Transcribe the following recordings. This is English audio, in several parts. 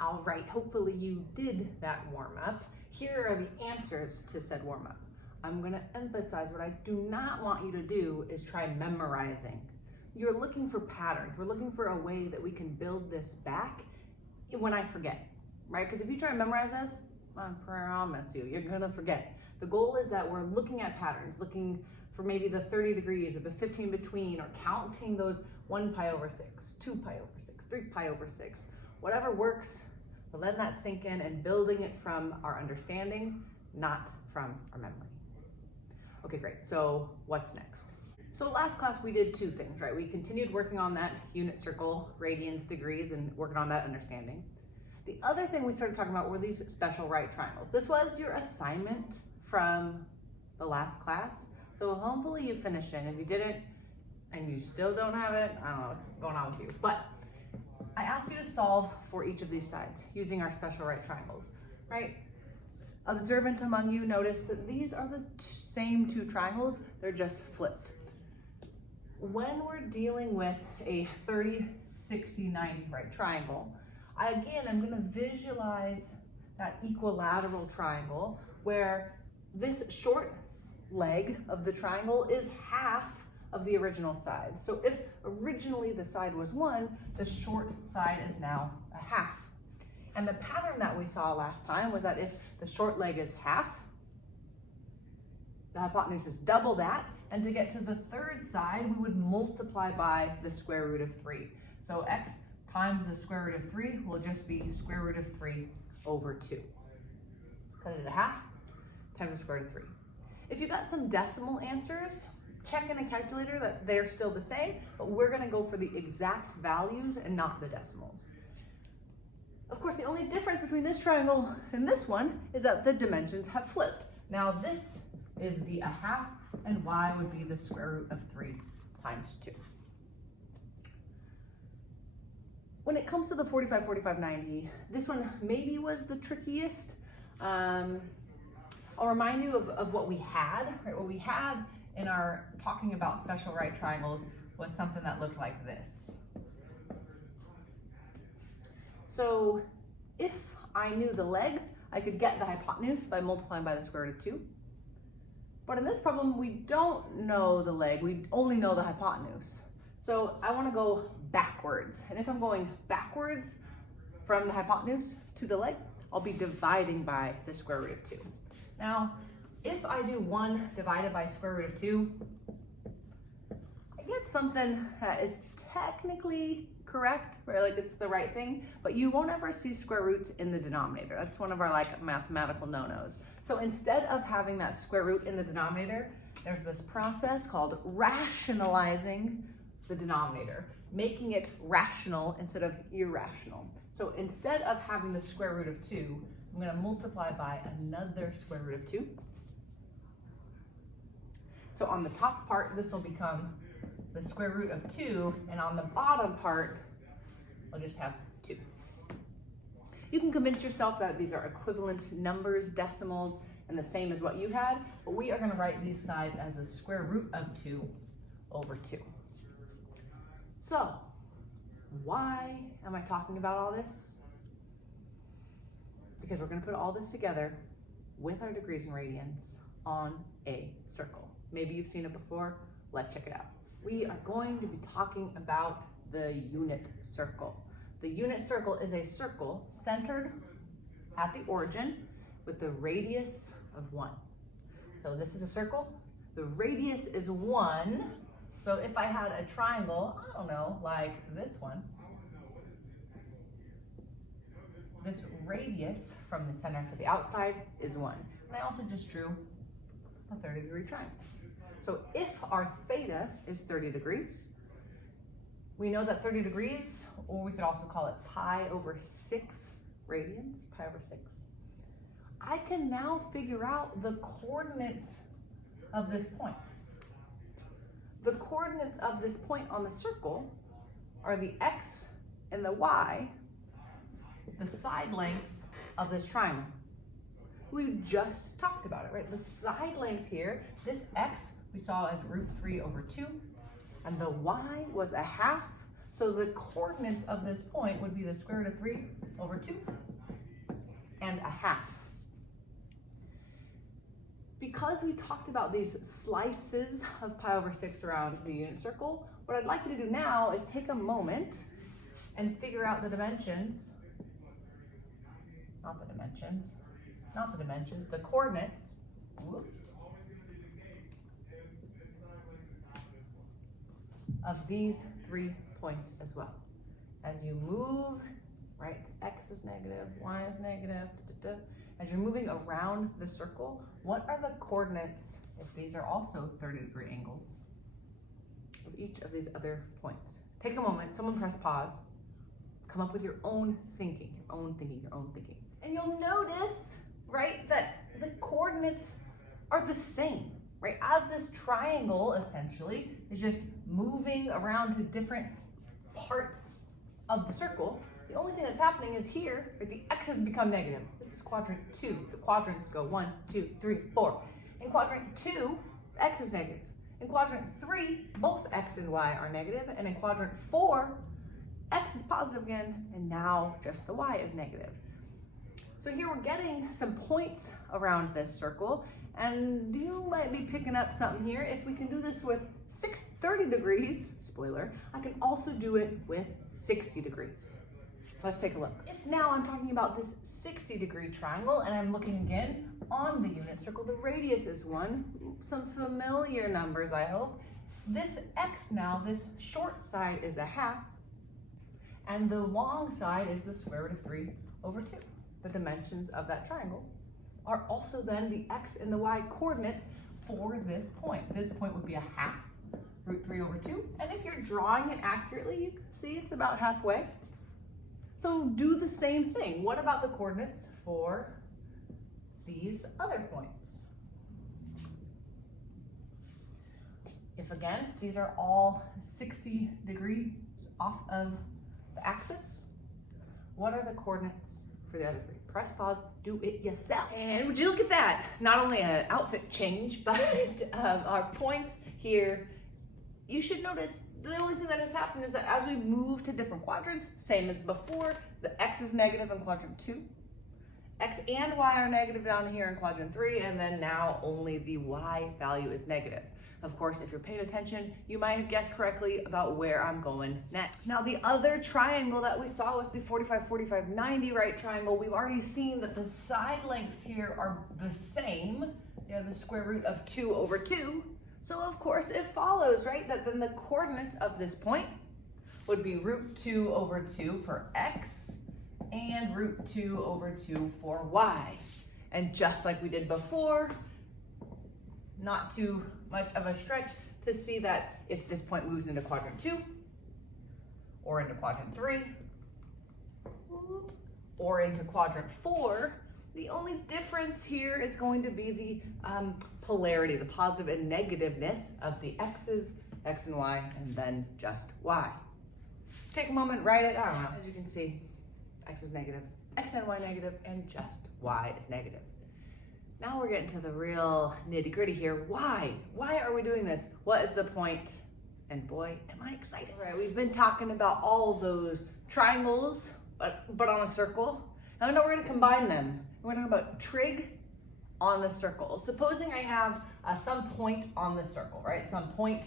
All right, hopefully you did that warm-up. Here are the answers to said warm-up. I'm gonna emphasize what I do not want you to do is try memorizing. You're looking for patterns. We're looking for a way that we can build this back when I forget, right? Because if you try to memorize this, I promise you, you're gonna forget. The goal is that we're looking at patterns, looking for maybe the 30 degrees or the 15 between, or counting those 1 pi over 6, 2 pi over 6, 3 pi over 6, whatever works, but letting that sink in and building it from our understanding, not from our memory. Okay, great, so what's next? So last class we did two things, right? We continued working on that unit circle, radians, degrees, and working on that understanding. The other thing we started talking about were these special right triangles. This was your assignment from the last class. So hopefully you finished it. If you didn't and you still don't have it, I don't know what's going on with you. But I asked you to solve for each of these sides using our special right triangles, right? Observant among you noticed that these are the same two triangles, they're just flipped. When we're dealing with a 30, 60, 90 right triangle, I'm gonna visualize that equilateral triangle where this short leg of the triangle is half of the original side. So if originally the side was 1, the short side is now a half. And the pattern that we saw last time was that if the short leg is half, the hypotenuse is double that, and to get to the third side, we would multiply by the square root of 3. So x times the square root of 3 will just be square root of 3 over 2. Cut it to half times the square root of 3. If you got some decimal answers, check in a calculator that they're still the same, but we're gonna go for the exact values and not the decimals. Of course, the only difference between this triangle and this one is that the dimensions have flipped. Now this is the a half, and y would be the square root of 3 times 2. When it comes to the 45, 45, 90, this one maybe was the trickiest. I'll remind you of what we had, right? What we had in our talking about special right triangles was something that looked like this. So if I knew the leg, I could get the hypotenuse by multiplying by the square root of 2. But in this problem, we don't know the leg, we only know the hypotenuse. So I want to go backwards. And if I'm going backwards from the hypotenuse to the leg, I'll be dividing by the square root of 2. Now, if I do 1 divided by square root of 2, I get something that is technically correct, right? Like it's the right thing, but you won't ever see square roots in the denominator. That's one of our like mathematical no-nos. So instead of having that square root in the denominator, there's this process called rationalizing the denominator, making it rational instead of irrational. So instead of having the square root of 2, I'm going to multiply by another square root of 2. So on the top part, this will become the square root of 2, and on the bottom part, I'll just have 2. You can convince yourself that these are equivalent numbers, decimals, and the same as what you had, but we are going to write these sides as the square root of 2 over 2. So, why am I talking about all this? Because we're going to put all this together with our degrees and radians on a circle. Maybe you've seen it before. Let's check it out. We are going to be talking about the unit circle. The unit circle is a circle centered at the origin with the radius of 1. So this is a circle. The radius is 1. So if I had a triangle, I don't know, like this one, this radius from the center to the outside is 1. And I also just drew a 30-degree triangle. So if our theta is 30 degrees, we know that 30 degrees, or we could also call it pi over 6 radians, pi over 6. I can now figure out the coordinates of this point. The coordinates of this point on the circle are the x and the y, the side lengths of this triangle. We just talked about it, right? The side length here, this x we saw as root 3 over 2, and the y was a half. So the coordinates of this point would be the square root of 3 over 2, and a half. Because we talked about these slices of pi over 6 around the unit circle, what I'd like you to do now is take a moment and figure out the dimensions, the coordinates, of these 3 points as well. As you move, right, x is negative, y is negative, as you're moving around the circle, what are the coordinates, if these are also 30-degree angles, of each of these other points? Take a moment, someone press pause, come up with your own thinking. And you'll notice, right, that the coordinates are the same, right? As this triangle essentially is just moving around to different parts of the circle, the only thing that's happening is here, right, the x's become negative. This is quadrant 2. The quadrants go 1, 2, 3, 4. In quadrant 2, the x is negative. In quadrant 3, both x and y are negative. And in quadrant 4, x is positive again, and now just the y is negative. So here we're getting some points around this circle, and you might be picking up something here. If we can do this with 30 degrees, spoiler, I can also do it with 60 degrees. Let's take a look. If now I'm talking about this 60-degree triangle, and I'm looking again on the unit circle, the radius is 1, some familiar numbers I hope. This x now, this short side is a half, and the long side is the square root of 3 over 2. The dimensions of that triangle are also then the x and the y coordinates for this point. This point would be a half, root 3 over 2. And if you're drawing it accurately, you can see it's about halfway. So do the same thing. What about the coordinates for these other points? If again, these are all 60 degrees off of the axis, what are the coordinates for the other 3? Press pause, do it yourself. And would you look at that? Not only an outfit change, but our points here. You should notice the only thing that has happened is that as we move to different quadrants, same as before, the x is negative in quadrant 2. X and y are negative down here in quadrant 3, and then now only the y value is negative. Of course, if you're paying attention, you might have guessed correctly about where I'm going next. Now, the other triangle that we saw was the 45, 45, 90 right triangle. We've already seen that the side lengths here are the same. You have the square root of 2 over 2. So of course it follows, right, that then the coordinates of this point would be root 2 over 2 for x and root 2 over 2 for y. And just like we did before, not too much of a stretch to see that if this point moves into quadrant 2 or into quadrant 3 or into quadrant 4, the only difference here is going to be the polarity, the positive and negativeness of the x's, x and y, and then just y. Take a moment, write it, I don't know. As you can see, x is negative, x and y negative, and just y is negative. Now we're getting to the real nitty-gritty here. Why? Why are we doing this? What is the point? And boy, am I excited. All right, we've been talking about all of those triangles, but on a circle. Now we're going to combine them. We're talking about trig on the circle. Supposing I have some point on the circle, right? Some point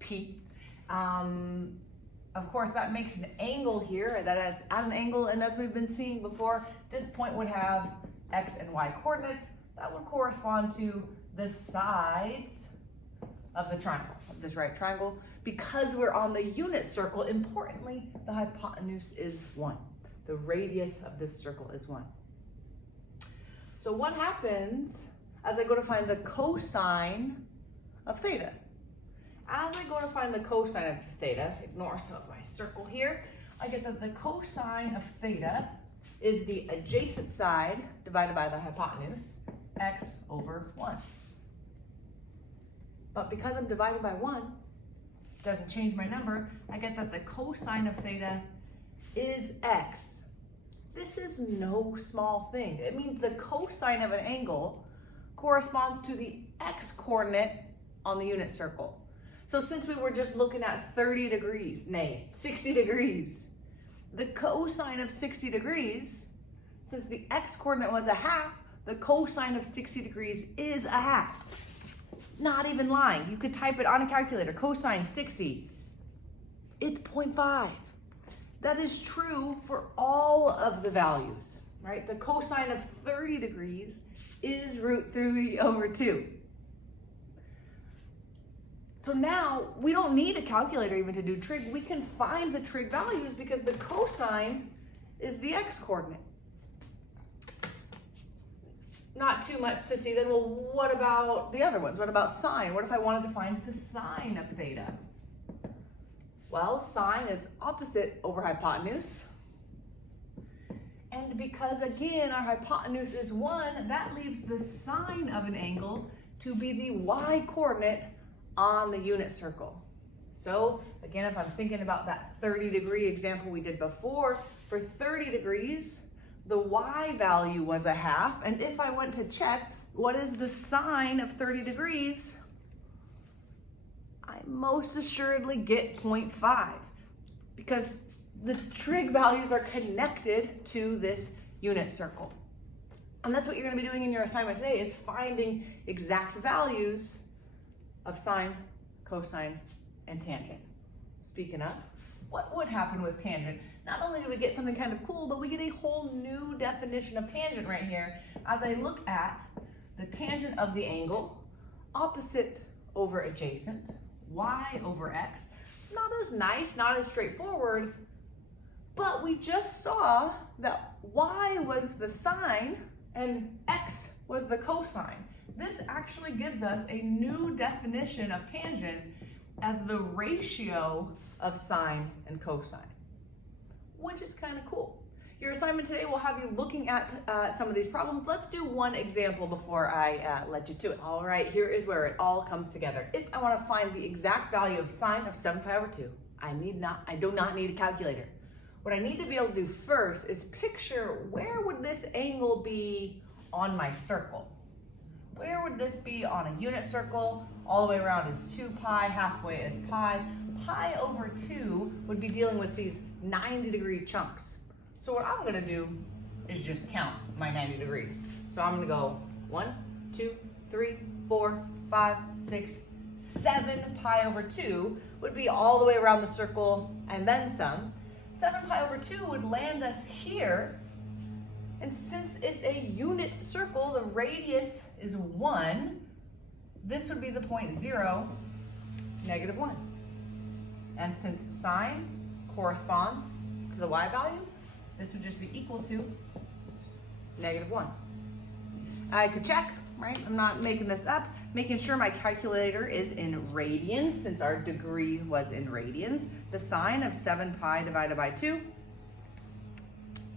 P. Of course, that makes an angle here that is at an angle, and as we've been seeing before, this point would have x and y coordinates that would correspond to the sides of the triangle, of this right triangle. Because we're on the unit circle, importantly, the hypotenuse is 1. The radius of this circle is 1. So what happens as I go to find the cosine of theta? As I go to find the cosine of theta, ignore some of my circle here, I get that the cosine of theta is the adjacent side divided by the hypotenuse, x over 1. But because I'm dividing by 1, doesn't change my number, I get that the cosine of theta is x. This is no small thing. It means the cosine of an angle corresponds to the x coordinate on the unit circle. So since we were just looking at 60 degrees, the cosine of 60 degrees since the x-coordinate was a half, the cosine of 60 degrees is a half. Not even lying. You could type it on a calculator, cosine 60. It's 0.5. That is true for all of the values, right? The cosine of 30 degrees is root 3 over 2. So now we don't need a calculator even to do trig. We can find the trig values because the cosine is the x-coordinate. Not too much to see then. Well, what about the other ones? What about sine? What if I wanted to find the sine of theta? Well, sine is opposite over hypotenuse. And because, again, our hypotenuse is 1, that leaves the sine of an angle to be the y-coordinate on the unit circle. So, again, if I'm thinking about that 30-degree example we did before, for 30 degrees, the y value was a half. And if I went to check what is the sine of 30 degrees, I most assuredly get 0.5 because the trig values are connected to this unit circle. And that's what you're going to be doing in your assignment today, is finding exact values of sine, cosine, and tangent. Speaking of, what would happen with tangent? Not only do we get something kind of cool, but we get a whole new definition of tangent right here as I look at the tangent of the angle, opposite over adjacent, y over x. Not as nice, not as straightforward, but we just saw that y was the sine and x was the cosine. This actually gives us a new definition of tangent as the ratio of sine and cosine, which is kind of cool. Your assignment today will have you looking at some of these problems. Let's do one example before I let you to it. All right, here is where it all comes together. If I want to find the exact value of sine of 7 pi over 2, I do not need a calculator. What I need to be able to do first is picture where would this angle be on my circle. Where would this be on a unit circle? All the way around is 2 pi, halfway is pi. Pi over 2 would be dealing with these 90-degree chunks. So what I'm going to do is just count my 90 degrees. So I'm going to go 1, 2, 3, 4, 5, 6, 7 pi over 2 would be all the way around the circle and then some. 7 pi over 2 would land us here. And since it's a unit circle, the radius is 1. This would be the point 0, -1. And since sine corresponds to the y value, this would just be equal to -1. I could check, right? I'm not making this up. Making sure my calculator is in radians, since our degree was in radians. The sine of 7 pi divided by 2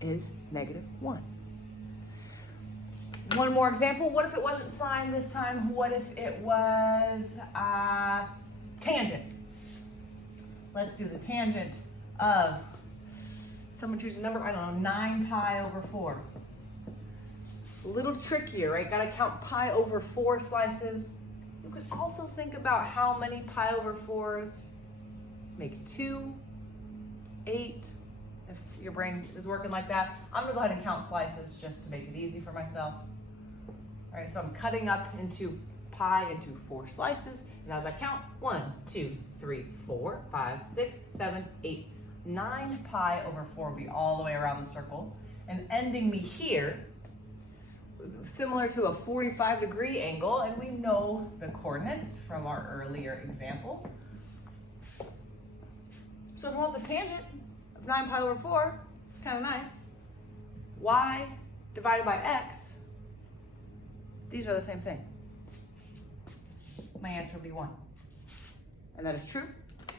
is -1. One more example. What if it wasn't sine this time? What if it was tangent? Let's do the tangent of, someone choose a number, I don't know, 9 pi over 4. A little trickier, right? Got to count pi over 4 slices. You could also think about how many pi over 4s make 2. It's 8. If your brain is working like that, I'm going to go ahead and count slices just to make it easy for myself. All right, so I'm cutting up into pi into 4 slices. And as I count, 1, 2, 3, 4, 5, 6, 7, 8, 9 pi over 4 will be all the way around the circle. And ending me here, similar to a 45-degree angle, and we know the coordinates from our earlier example. So if I want the tangent of 9 pi over 4, it's kind of nice. Y divided by x, these are the same thing. My answer will be 1. And that is true,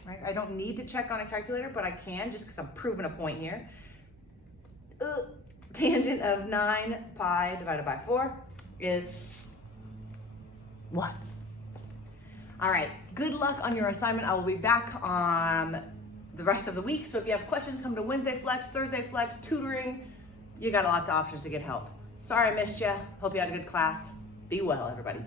right? I don't need to check on a calculator, but I can just because I'm proving a point here. Tangent of 9 pi divided by 4 is 1. All right, good luck on your assignment. I will be back on the rest of the week. So if you have questions, come to Wednesday Flex, Thursday Flex, tutoring. You got lots of options to get help. Sorry I missed you. Hope you had a good class. Be well, everybody.